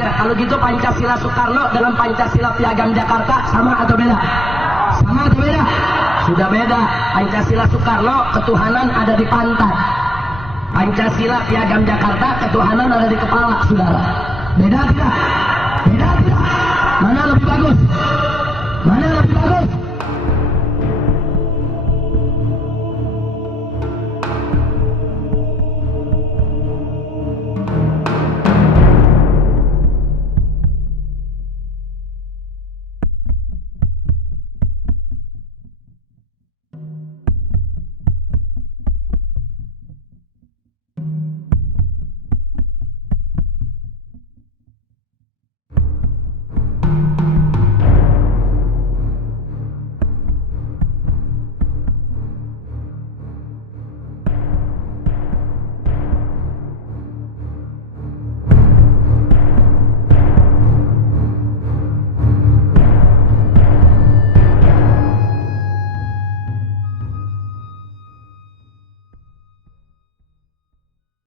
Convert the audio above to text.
Kalau gitu Pancasila Soekarno dengan Pancasila Piagam Jakarta sama atau beda? Sama atau beda? Sudah beda. Pancasila Soekarno ketuhanan ada di pantat. Pancasila Piagam Jakarta ketuhanan ada di kepala, saudara. Beda tidak? Beda.